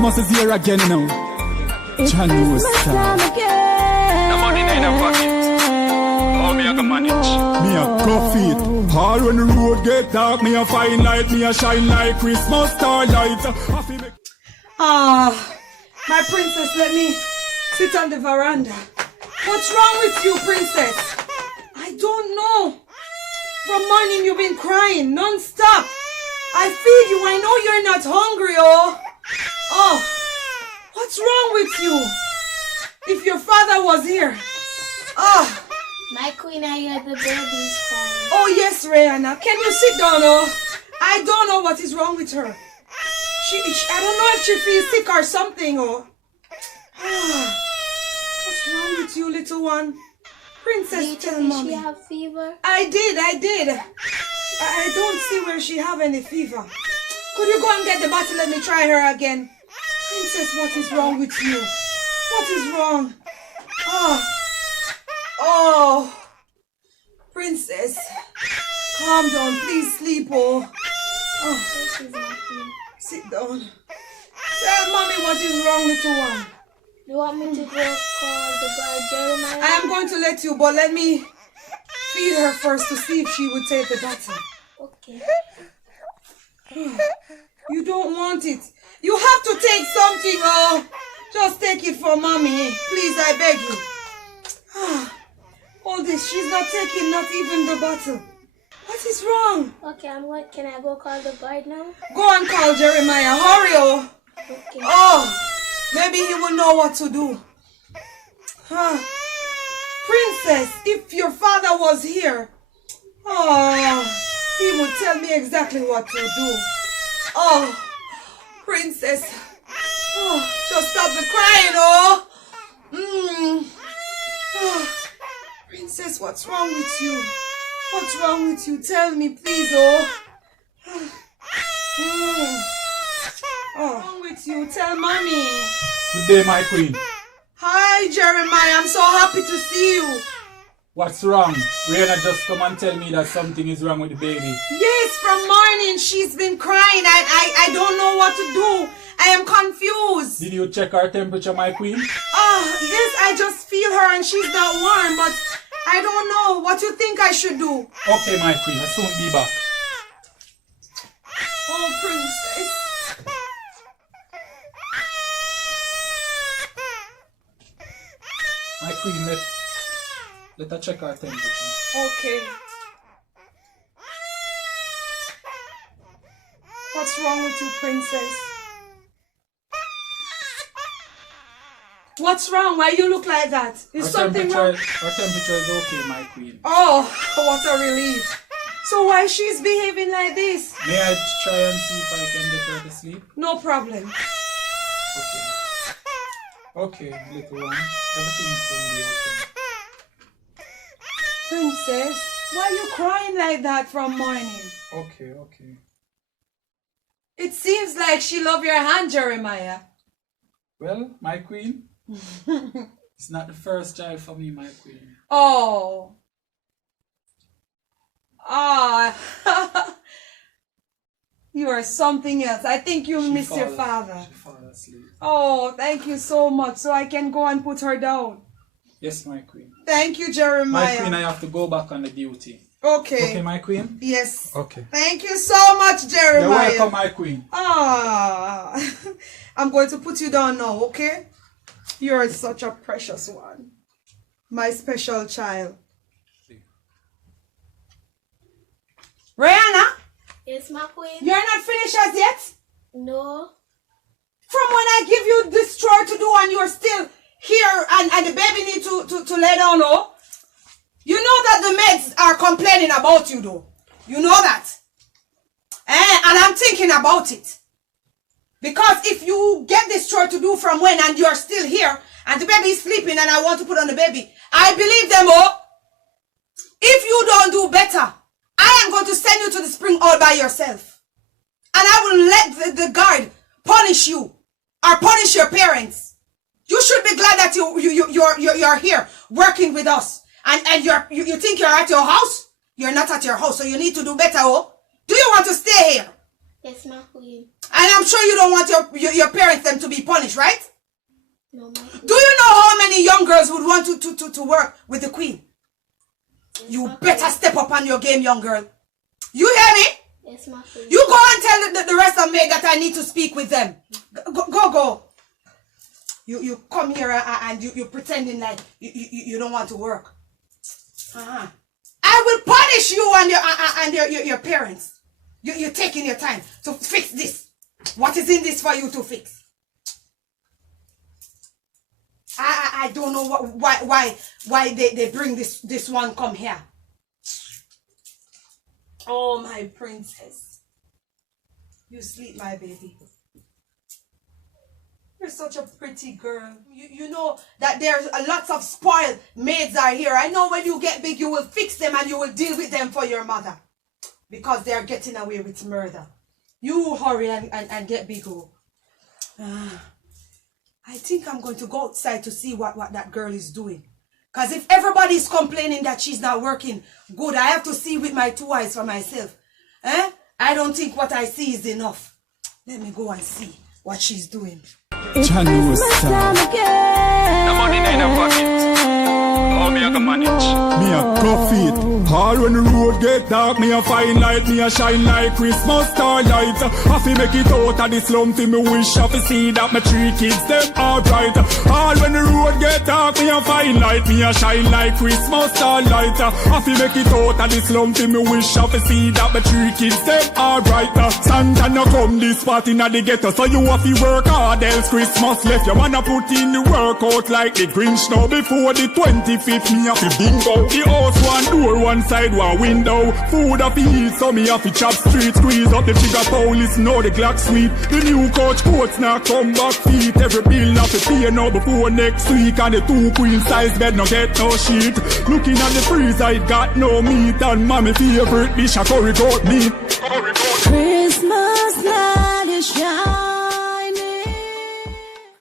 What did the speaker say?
Christmas is here again now. Josiah. The money in a pocket. How me I can manage? Me a go feet. All when the road get dark, me a find light, me a shine like Christmas starlight. My princess, let me sit on the veranda. What's wrong with you, princess? I don't know. From morning you've been crying non-stop. I feed you, I know you're not hungry, oh. What's wrong with you? If your father was here. My queen, I hear the baby's crying. Oh yes, Rihanna. Can you sit down, I don't know what is wrong with her. I don't know if she feels sick or something, What's wrong with you, little one? Princess, tell mommy. Did she have fever? I did. I don't see where she have any fever. Could you go and get the bottle? Let me try her again. Princess, what is wrong with you? What is wrong? Oh. Princess, calm down. Please sleep, Sit down. Tell mommy what is wrong, little one. You want me to go call the bride Jeremiah? I am going to let you, but let me feed her first to see if she would take the bottle. Okay. You don't want it. You have to take something, Just take it for mommy. Please, I beg you. All this, she's not taking not even the bottle. What is wrong? Okay, can I go call the bride now? Go and call Jeremiah. Hurry, Okay. Maybe he will know what to do. Princess, if your father was here, he would tell me exactly what to do. Princess, just stop the crying, Princess, what's wrong with you? What's wrong with you? Tell me, please, What's wrong with you? Tell mommy. Good day, my queen. Hi, Jeremiah. I'm so happy to see you. What's wrong? Rihanna just come and tell me that something is wrong with the baby. Yes, from morning she's been crying. I don't know what to do. I am confused. Did you check her temperature, my queen? Yes, I just feel her and she's not warm, but I don't know. What you think I should do? Okay, my queen. I'll soon be back. Oh, princess. My queen, let her check her temperature. Okay. What's wrong with you, princess? What's wrong? Why you look like that? Is something wrong? Her temperature is okay, my queen. Oh, what a relief. So why she's behaving like this? May I try and see if I can get her to sleep? No problem. Okay. Okay, little one. Everything's going to be okay. Princess, why are you crying like that from morning? Okay. It seems like she loved your hand, Jeremiah. Well, my queen, it's not the first child for me, my queen. Oh. You are something else. I think you miss your father. She fell asleep. Oh, thank you so much. So I can go and put her down. Yes, my queen. Thank you, Jeremiah. My queen, I have to go back on the duty. Okay. Okay, my queen? Yes. Okay. Thank you so much, Jeremiah. You're welcome, my queen. I'm going to put you down now, okay? You're such a precious one. My special child. Rihanna? Yes, my queen? You're not finished as yet? No. From when I give you this chore to do and you're still here and the baby need to lay down, You know that the maids are complaining about you, though. You know that. And I'm thinking about it. Because if you get this chore to do from when and you're still here and the baby is sleeping and I want to put on the baby, I believe them, If you don't do better, I am going to send you to the spring all by yourself. And I will let the guard punish you or punish your parents. You should be glad that you're here working with us. And you think you're at your house? You're not at your house, so you need to do better, Do you want to stay here? Yes, my queen. And I'm sure you don't want your parents them to be punished, right? No, my queen. Do you know how many young girls would want to work with the queen? Yes, You my better queen. step up on your game, young girl. You hear me? Yes, my queen. You go and tell the rest of me that I need to speak with them. Go. You come here and you pretending like you don't want to work. I will punish you and your parents. You're taking your time to fix this. What is in this for you to fix? I don't know why they bring this one come here. Oh, my princess. You sleep, my baby. You're such a pretty girl. You know that there's lots of spoiled maids are here. I know when you get big, you will fix them and you will deal with them for your mother. Because they're getting away with murder. You hurry and get big, oh. I think I'm going to go outside to see what that girl is doing. Because if everybody's complaining that she's not working good, I have to see with my 2 eyes for myself. I don't think what I see is enough. Let me go and see what she's doing. Channel star. The money in the pocket. Oh, me I can manage. Me a profit. All when the road get dark, me a find light, me a shine like Christmas starlight. I fi make it out of the slum, fi me wish I fi see that my 3 kids them alright. All when the road get dark, me a find light, me a shine like Christmas starlight. I fi make it out of the slum, fi me wish I fi see that my 3 kids them alright. Santa no come this party na the ghetto, so you have to work hard, else Christmas left. You wanna put in the work out like the Grinch now before the 25th. Me have to bingo. The house one door, one side, one window. Food have to eat, so me have to chop street. Squeeze up the figure police, know the Glock sweet. The new coach coats now come back feet. Every bill have to pay now before next week. And the 2 queen size bed no get no sheet. Looking at the freezer, it got no meat. And mommy favorite dish a curry goat meat. Christmas